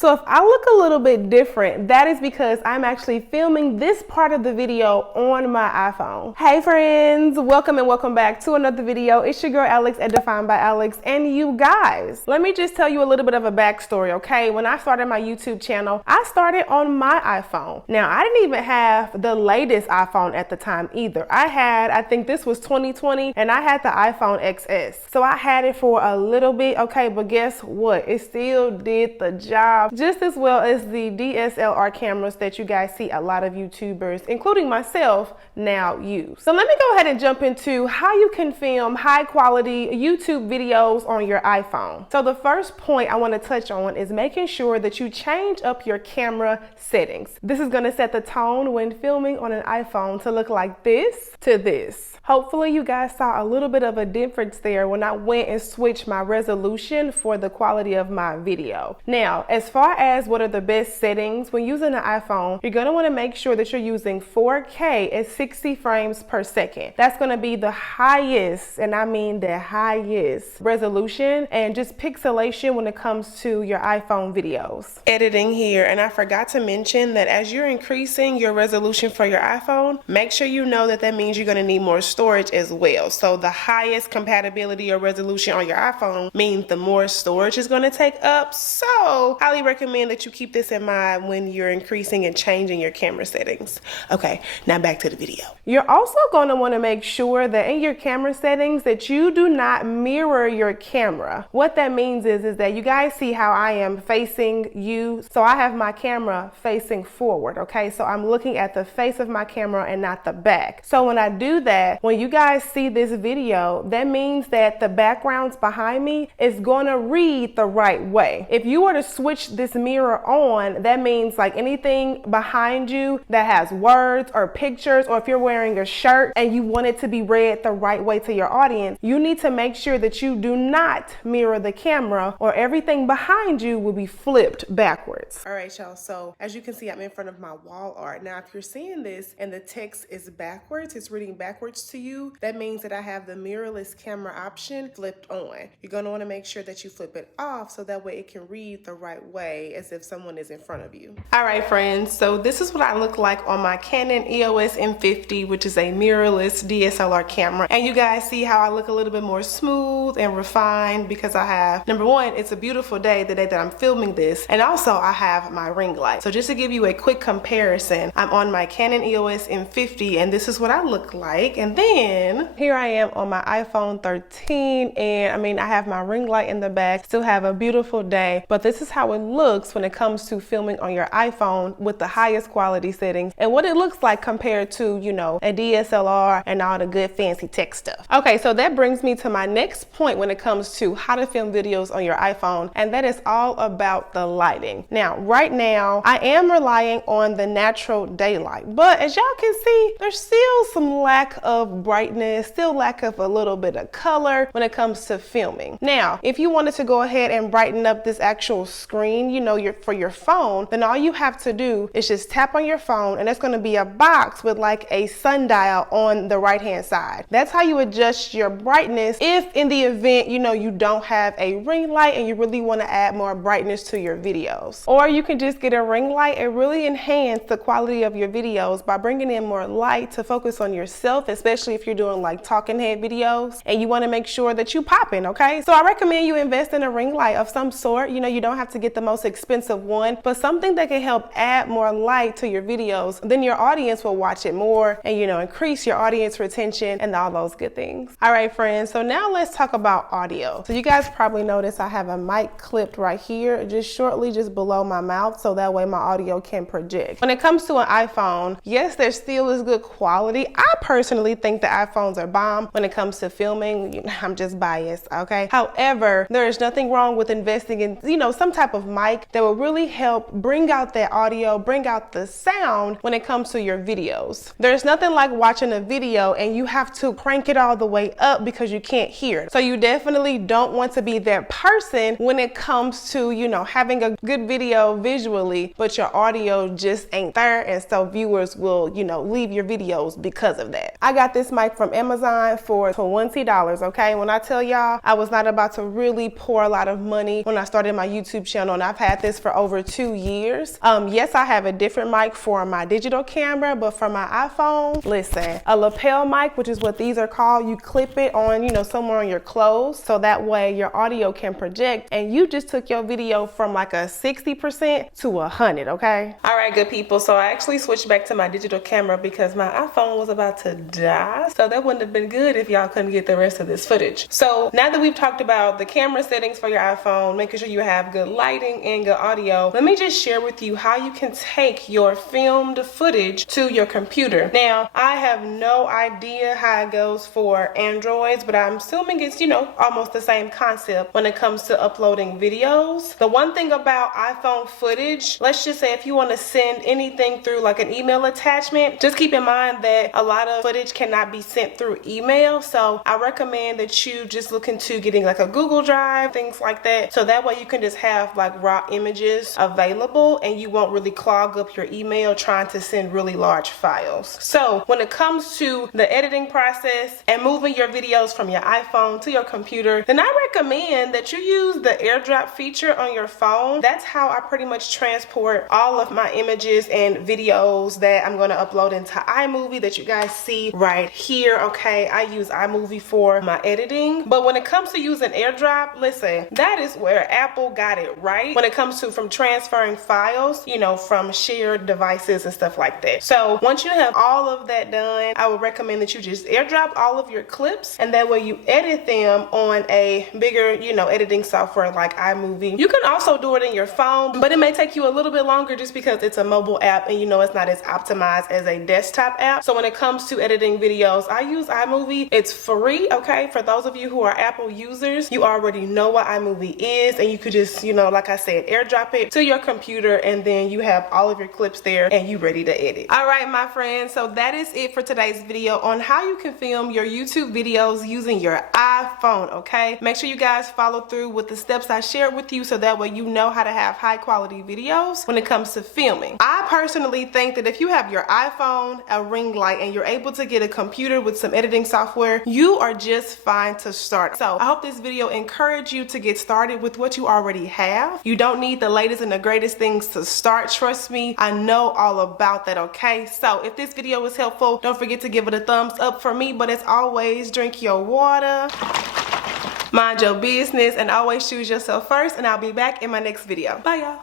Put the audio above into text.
So if I look a little bit different, that is because I'm actually filming this part of the video on my iPhone. Hey friends, welcome and welcome back to another video. It's your girl Alex at Defined by Alex, and you guys, let me just tell you a little bit of a backstory, okay? When I started my YouTube channel, I started on my iPhone. Now, I didn't even have the latest iPhone at the time either. I think this was 2020, and I had the iPhone XS. So I had it for a little bit, okay, but guess what? It still did the job just as well as the DSLR cameras that you guys see a lot of YouTubers, including myself, now use. So let me go ahead and jump into how you can film high quality YouTube videos on your iPhone. So the first point I want to touch on is making sure that you change up your camera settings. This is going to set the tone when filming on an iPhone to look like this to this. Hopefully you guys saw a little bit of a difference there when I went and switched my resolution for the quality of my video. Now, as far as what are the best settings when using an iPhone, you're going to want to make sure that you're using 4K at 60 frames per second. That's going to be the highest, and I mean the highest resolution and just pixelation when it comes to your iPhone videos. Editing here, and I forgot to mention that as you're increasing your resolution for your iPhone, make sure you know that means you're going to need more storage as well. So the highest compatibility or resolution on your iPhone means the more storage is going to take up. So highly recommend that you keep this in mind when you're increasing and changing your camera settings. Okay, now back to the video. You're also going to want to make sure that in your camera settings that you do not mirror your camera. What that means is that you guys see how I am facing you. So I have my camera facing forward. Okay, so I'm looking at the face of my camera and not the back. So when I do that, when you guys see this video, that means that the backgrounds behind me is going to read the right way. If you were to switch this mirror on, that means like anything behind you that has words or pictures, or if you're wearing a shirt and you want it to be read the right way to your audience, you need to make sure that you do not mirror the camera or everything behind you will be flipped backwards. All right, y'all. So as you can see, I'm in front of my wall art. Now, if you're seeing this and the text is backwards, it's reading backwards to you, that means that I have the mirrorless camera option flipped on. You're going to want to make sure that you flip it off so that way it can read the right way as if someone is in front of you. All right, friends, so this is what I look like on my Canon EOS M50, which is a mirrorless DSLR camera. And you guys see how I look a little bit more smooth and refined because I have, number one, it's a beautiful day, the day that I'm filming this, and also I have my ring light. So just to give you a quick comparison, I'm on my Canon EOS M50 and this is what I look like. And then here I am on my iPhone 13, and I mean, I have my ring light in the back, still have a beautiful day, but this is how it looks when it comes to filming on your iPhone with the highest quality settings and what it looks like compared to, you know, a DSLR and all the good fancy tech stuff. Okay, so that brings me to my next point when it comes to how to film videos on your iPhone, and that is all about the lighting. Now, right now, I am relying on the natural daylight, but as y'all can see, there's still some lack of brightness, still lack of a little bit of color when it comes to filming. Now, if you wanted to go ahead and brighten up this actual screen, you know, for your phone, then all you have to do is just tap on your phone, and there's going to be a box with like a sundial on the right hand side. That's how you adjust your brightness if in the event, you know, you don't have a ring light and you really want to add more brightness to your videos. Or you can just get a ring light and really enhance the quality of your videos by bringing in more light to focus on yourself, especially if you're doing like talking head videos and you want to make sure that you popping, okay? So I recommend you invest in a ring light of some sort. You know, you don't have to get the most expensive one, but something that can help add more light to your videos. Then your audience will watch it more and, you know, increase your audience retention and all those good things. All right, friends, so now let's talk about audio. So you guys probably noticed I have a mic clipped right here, just shortly just below my mouth, so that way my audio can project. When it comes to an iPhone, yes, there still is good quality. I personally think the iPhones are bomb when it comes to filming. You know, I'm just biased, okay? However, there is nothing wrong with investing in, you know, some type of mic that will really help bring out that audio, bring out the sound when it comes to your videos. There's nothing like watching a video and you have to crank it all the way up because you can't hear it. So you definitely don't want to be that person when it comes to, you know, having a good video visually, but your audio just ain't there, and so viewers will, you know, leave your videos because of that. I got this mic from Amazon for $20, okay? When I tell y'all I was not about to really pour a lot of money when I started my YouTube channel and I've had this for over 2 years. Yes, I have a different mic for my digital camera, but for my iPhone, listen, a lapel mic, which is what these are called, you clip it on, you know, somewhere on your clothes, so that way your audio can project, and you just took your video from like a 60% to 100, okay? All right, good people, so I actually switched back to my digital camera because my iPhone was about to die, so that wouldn't have been good if y'all couldn't get the rest of this footage. So now that we've talked about the camera settings for your iPhone, making sure you have good lighting and good audio, let me just share with you how you can take your filmed footage to your computer. Now, I have no idea how it goes for Androids, but I'm assuming it's, you know, almost the same concept when it comes to uploading videos. The one thing about iPhone footage, let's just say if you want to send anything through like an email attachment, just keep in mind that a lot of footage cannot be sent through email. So I recommend that you just look into getting like a Google Drive, things like that, so that way you can just have like raw images available and you won't really clog up your email trying to send really large files. So when it comes to the editing process and moving your videos from your iPhone to your computer, then I recommend that you use the AirDrop feature on your phone. That's how I pretty much transport all of my images and videos that I'm going to upload into iMovie that you guys see right here, okay? I use iMovie for my editing, but when it comes to using AirDrop, listen, that is where Apple got it right when it comes to from transferring files, you know, from shared devices and stuff like that. So once you have all of that done, I would recommend that you just AirDrop all of your clips, and that way you edit them on a bigger, you know, editing software like iMovie. You can also do it in your phone, but it may take you a little bit longer just because it's a mobile app and you know it's not as optimized as a desktop app. So when it comes to editing videos, I use iMovie. It's free, okay? For those of you who are Apple users, you already know what iMovie is, and you could just, you know, like I said, AirDrop it to your computer, and then you have all of your clips there and you ready to edit. All right, my friends, so that is it for today's video on how you can film your YouTube videos using your iPhone, okay? Make sure you guys follow through with the steps I shared with you so that way you know how to have high quality videos when it comes to filming. I personally think that if you have your iPhone, a ring light, and you're able to get a computer with some editing software, you are just fine to start. So I hope this video encouraged you to get started with what you already have. You don't need the latest and the greatest things to start. Trust me, I know all about that, okay? So if this video was helpful, don't forget to give it a thumbs up for me, but as always, drink your water, mind your business, and always choose yourself first, and I'll be back in my next video. Bye, y'all.